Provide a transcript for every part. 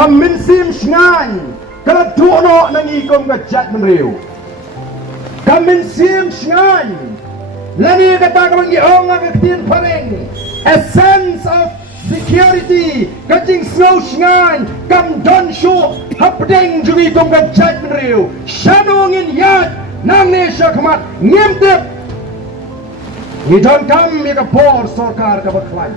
Kamin sim shngan kala duno nangigom ka jat menriu. Kamin sim shngan lani kata kamangi ong akatin pareng a sense of security kajing snow shngan kam don shu hapdeng jungi kom ka jat menriu. Shanongin yat nang nesha kamat ngimtep ngidon kam ya kapor sorkar ka baklay.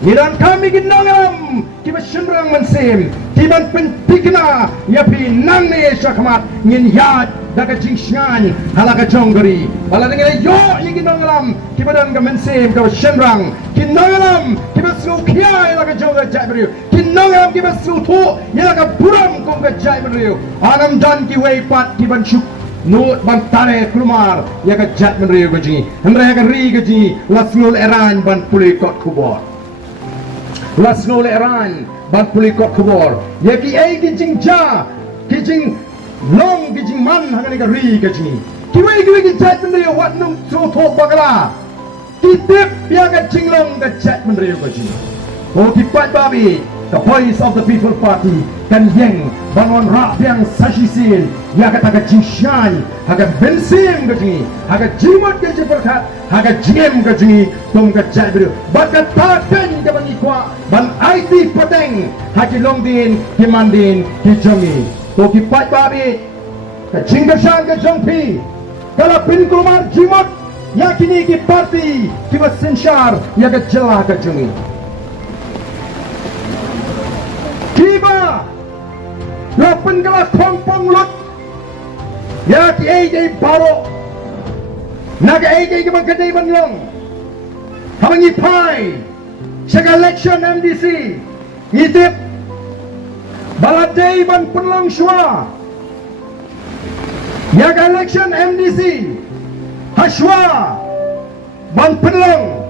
Niran kami ginangalam kiba shimrang mansim kiban pentikna yapi nang ne shakmat ngin yad daga jingshan halaga jonggari bala dengan yo ginangalam kiba dan ka mansim ka shimrang ginangalam kiba slu khia laga jonga jabri ginangalam kiba slu thu yalaga buram kong ka jabri anam dan ki way pat kiban shuk Nut bantare kelumar yaga jat menriu gaji hemre yaga ri gaji lasnul eran ban puli kot kubor lasno le Iran ban puli kot kubor yaki ai kijing ja kijing long kijing man hangani ka ri kijing kiwai ki jat menri wat nung so tho bagala titip ya ka jinglong ka jat menri kijing o ki pat babi the voice of the people party kan yeng bangon rak yang sashisin ya kata ka jingshan haga bensim kijing haga jimot ke jeperkat haga jiem kijing tum ka jat menri bakat taten ka bangi kwa ban IT pateng haki longdin kimandin kijongi to ki pat babi ka jingashan ka jongpi kala pin kumar jimot yakini ki parti kiba senshar ya ka jela ka jongi kiba lapen kala kompong lut ya ki ay baro naga ay ki magkadai banlong habangi pai Sega election MDC ngitip baladei ban penlang shwa yaga election MDC hashwa ban penlang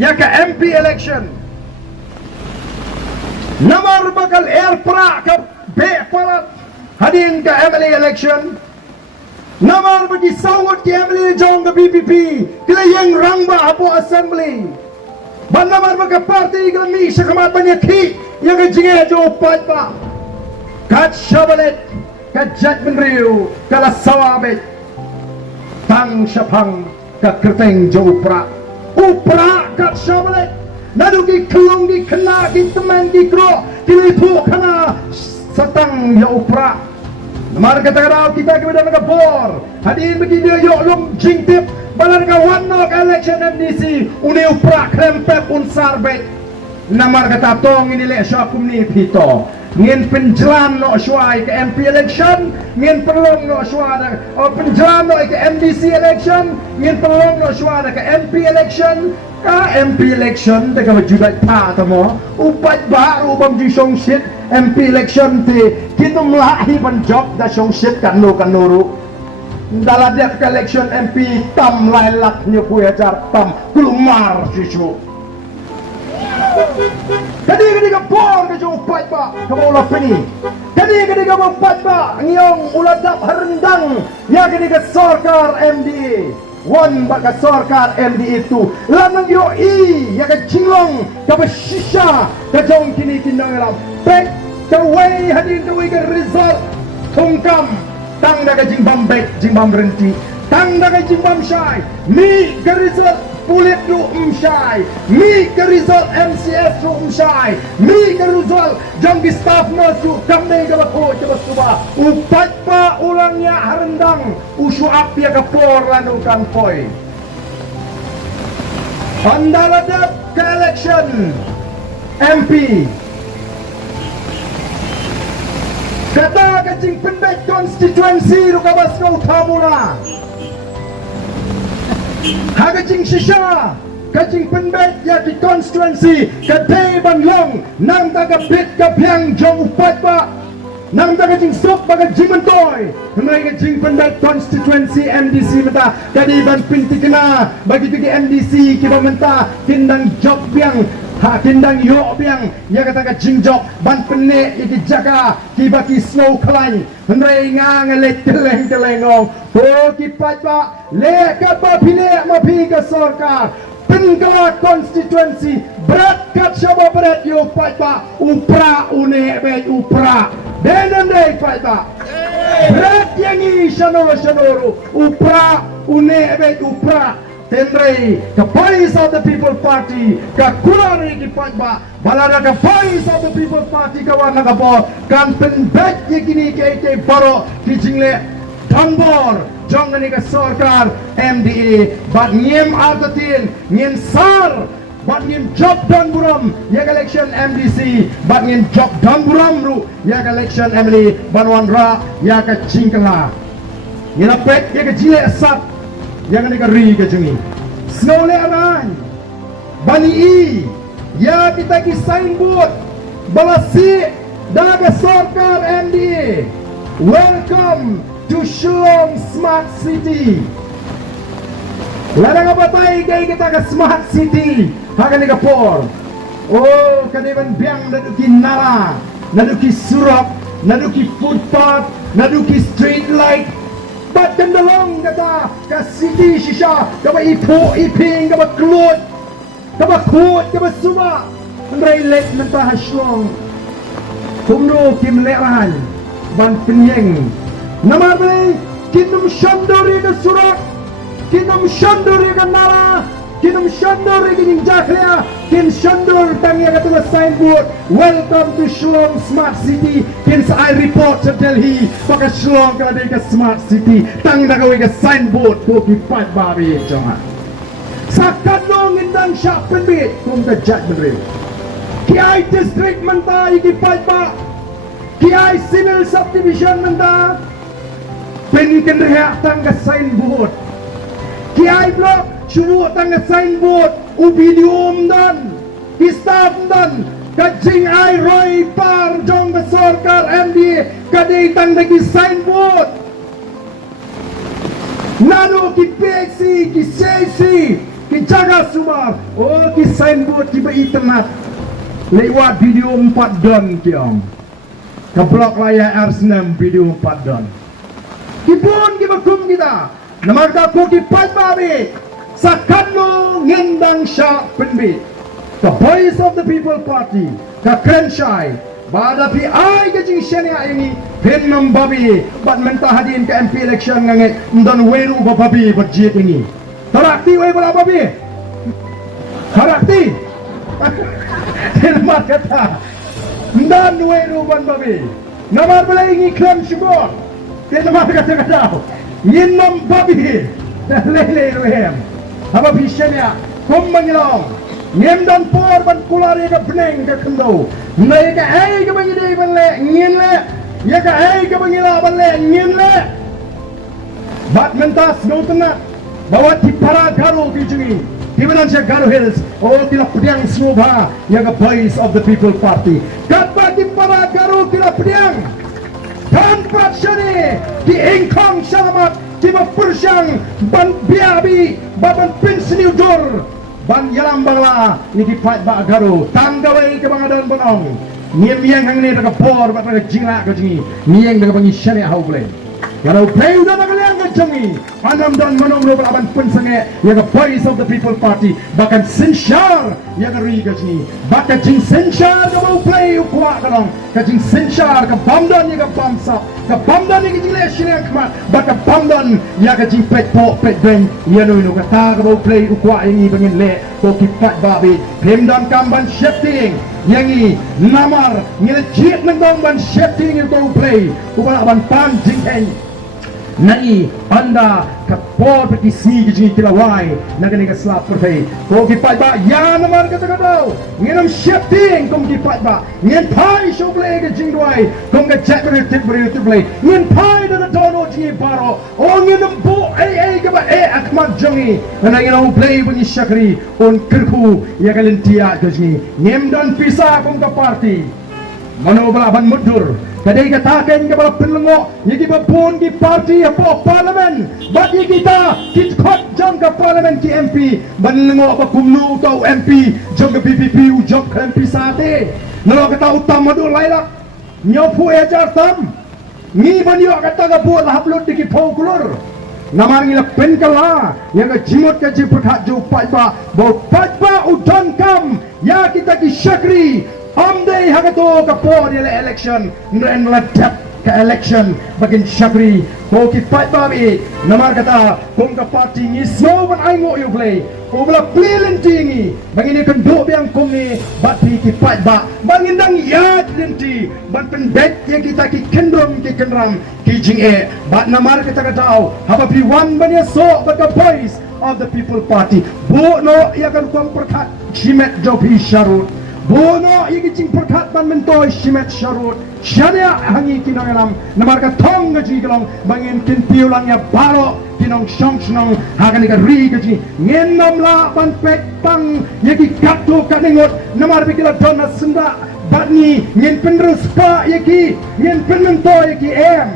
yaga MP election namar bakal air pra ka be parat hadin ka MLA election namar bagi sawat ki MLA jong ka BPP kilayang rangba apo assembly Bandamar maka parti kami sekamat banyak ki yang kejinga jo patpa kat shabalet kat jat menriu kala sawabet tang syapang kat kerteng jo upra kat shabalet naduki kelong di kena ki teman ki kro kilipu kena satang ya upra namar kata kadau kita kepada megapor hadirin begini yo lom jingtip balan ka wanok election MDC uni upra krempep unsar bet namar kata tong ini le syakum ni pito ngin penjelan no syai ke MP election ngin perlong no syai penjelan no ke MDC election ngin perlong no syai ke MP election ka MP election teka bajudat pa tamo upat baru bam ji song shit MP election ti kinum lahi ban job da song shit kanu kanuru dalam dia election MP tam lailak nyepuya jar tam kelumar sisu kadi ka por ka jo pat ba ka mo lapini kadi ka mo pat ba ngiyong uladap harendang ya kadi ka sarkar MDA wan baka sarkar MDA itu lanang yo I ya ka jinglong ka bashisha ka jong kini kinang back the way hadin the way ka result tungkam tang daga jimbam baik jimbam berhenti tang daga jimbam syai mi ke result pulit du syai mi ke result MCS du syai mi ke result jangki staff nasu kami ke bako coba suba upat pa ulangnya harendang usu api ke por lanukan poi andaladap ke election MP kata kajing pendek konstituensi rukabas kau tamula kajing shisha kajing pendek ya di konstituensi kadai banlong nang taga bit kapiang jong upat ba nang taga jing sok baga jimentoy mereka jing pendek konstituensi MDC menta kadi ban pinti kena bagi tuki MDC kiba menta kindang job yang kindang yo biang ya kata ka jingjok ban pene iki jaga ki baki snow klain hendrai ngang le teleng telengong ho ki patba le ka ba pine ma pi ka sarkar penggelar konstituensi berat kat siapa berat yo fight ba upra une be upra denan dai fight ba berat yang i shanoro upra une be upra tendrai the voice of the people party ka kulari ki fight ba balada ka voice of the people party ka wana ka bo kan pen back ye kini ke paro ki jingle Tambor jangan ni ke sarkar MDA bat ngiem artatin ngien sar bat ngiem job dan buram ya election MDC bat ngiem job dan buram ru ya election MD banwan ra ya ke cingkala ngina pek ya ke jile asap ya ke ri ke jengi snole aran bani i ya kita ki signboard balasi daga sarkar MDA welcome to Shillong Smart City. Ladang apa tay kay kita ke Smart City. Hagan ni kapor. Oh, kaniban biang naduki nara, naduki surap, naduki footpath, naduki street light. Bat kendalong kata ke city shisha, kaba ipo iping, kaba kluot, kaba kuot, kaba suba. Andrai let mentah Shillong. Kumdo kim leran ban penyeng. Namar beli kinum shandori ke surat, kinum shandori ke nara, kinum shandori ke ninjaklia, kin shandor tangya ke tulis signboard. Welcome to Shillong Smart City. Kin I report to Delhi, pakai Shillong kalau ke Smart City. Tang dah kau ke signboard, kopi pat babi jangan. Sakat dong indang syak penbit, kum ke jat beri. Kiai district mentah iki pat ba, Kiai civil subdivision mentah. Pengen rehat tangga signboard. Kiai blok suruh tangga signboard. Ubidium dan staff dan kajing ai roi par jong besarkar MD kadai tangga ki signboard. Nano ki PXC ki CC ki jaga sumar. Oh ki signboard ki internet. Lewat video 4 don kiong. Ke blok layar R6 video 4 don. Kipun kibakum kita namarga ko kipat babi sakano ngendang syak penbit the voice of the people party ka Krenshai bada pi ai ke jing shania ini pen membabi bat mentah hadin ke MP election nganget dan weru babi berjit ini tarakti we bola babi tarakti Hilmat kata dan weru ban babi namar bela ini klaim syukur Kena makan kata-kata Nyinom babi Lele rohem Apa pisahnya Kum mengilong Nyem dan por ban kulari ke beneng ke kendo Nai ke ai ke bangide ban le Ngin le Ya ke ai ke bangila ban le Ngin le Bat mentas ngau tenat Bawa tipara garu kijungi Tibanan siya Garu Hills Oh tila pediang snubha Ya ke voice of the people party Kat tipara garu tila pediang tanpa syari di engkong selamat di bersyang ban biabi baban pensiun dur ban yalam bala ni di pat ba garu tanggawai ke bangadan bonong ngiem yang hang ni daga por ba daga jingla ke jingi nieng daga bangi syari hau boleh kalau play udah nak liang ke jingi anam dan monong lo balaban pensenge ya ke voice of the people party bahkan sensyar ya ke ri ke jingi bahkan jing sensyar ke mau play kuat kalong ke jing sensyar ke bamdan ya ke bamsap ke bamdan ya ke jing lesin yang kemat bahkan bamdan ya ke jing pet pok pet beng ya no no kata ke mau play kuat yang ni bangin le ko kipat babi pemdan kamban shifting yang ni namar ngilejit nang ban shifting itu play ubah ban pan jing heng nai anda kapor petisi gini kilawai nagani ka slap pertai ko kipat ba ya namar kata kata nginam shifting kom kipat ba ngin pai show play ke jingwai kom ka chat beri play ngin pai da dono ji baro o nginam bu ai ka ba akmat jongi na nginam play bunyi syakri on kerku ya kalentia ke jini ngem dan pisa kom ka party mano balaban mundur kadai katakan kepada penlengok yaki berpun di parti apa parlimen bagi kita kot jam ke parlimen ki MP penlengok apa kumnu tau MP jam ke PPP jam ke MP sate nalo kata utama tu lailak nyopu ejar tam ni banyo kata ke buat haplut di kipau kulur namar ngila pen kala yang ke jimut ke jiperkat ju pajba bo pajba udan kam ya kita ki syakri amdai hagato ka por election ngren latap ke election bagin syakri ko ki pajba bi namar kata kong ka parti ni so wan ai ngo you play ubla plilin tingi bangin kan do biang kong ni bati ki pajba bangin dang yat linti ban pendek yang kita ki kendrom ki kendram ki jinge bat namar kita katau haba pi wan banya so baka voice of the people party bo no ya kan kong perkat shimet jopi sharut bo no ya ki jing perkat ban mentoy shimet sharut syania hangi kinangalam namar ka thong ga ji galong bangin kin piulang ya baro kinong shong snong hagan ka ri ga ji ngen nam la ban pek pang ya ki katto kaningot namar bikila donna senda batni ngen penrus pa ya ki ngen penmentoy ya ki em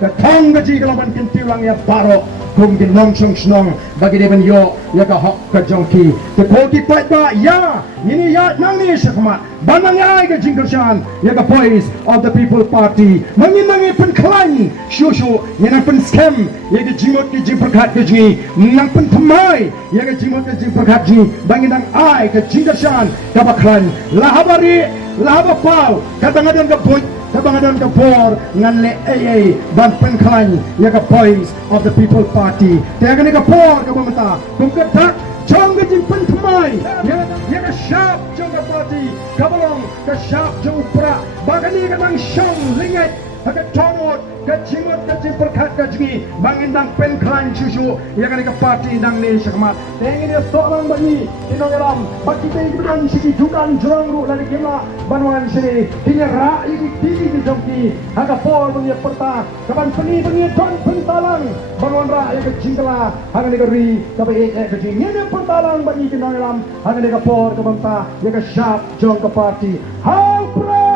ka thong ga ji galong ban kin piulang ya baro kum kin long shong snong bagi deban yo ya ka hok ka jongki te ko ki pat ba ya ini ya nang ni shakma banang ai ka jingkershan ya ka voice of the people party mangin mangi pen klan shu shu ya nang pen scam ya ka jimot ki jimperkat ka ji nang pen thamai ya ka jimot ka jimperkat ji bangin nang ai ka jingkershan ka ba klan lahabari lahabapau ka bangadan ka boy kabangadan ka por ngan le ay ban pengklan ya ka voice of the people party tega ni ka por ka bamata kung ka tak chong ka jing pen thamai ya ka sharp chong ka party kabalong ka sharp chong pra bagani ka nang shong lingat ka tongot ka jimot ka jing perkat ka jingi bangindang pengklan susu ya ka ni ka party nang ni syakmat tega ni soalan bani inongalam bakite ibran sigi dukan jurang ru lari kema banwan sini tinya ra iki di jongki haga por punya perta kapan peni punya ton pentalang bangun ra ya ke jingkala haga negeri kape ke jingnya pentalang bagi kinangalam haga negeri por ke bangta ya ke sharp jong ke party haupra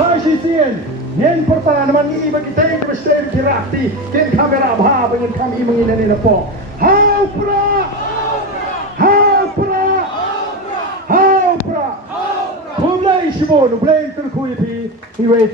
Sashi sien yen pertala naman ini bagi tayang besar kirati ken kamera bha bangin kami mengilani lepo haupra Kumlai Shimon, blame to the Kuipi, he way.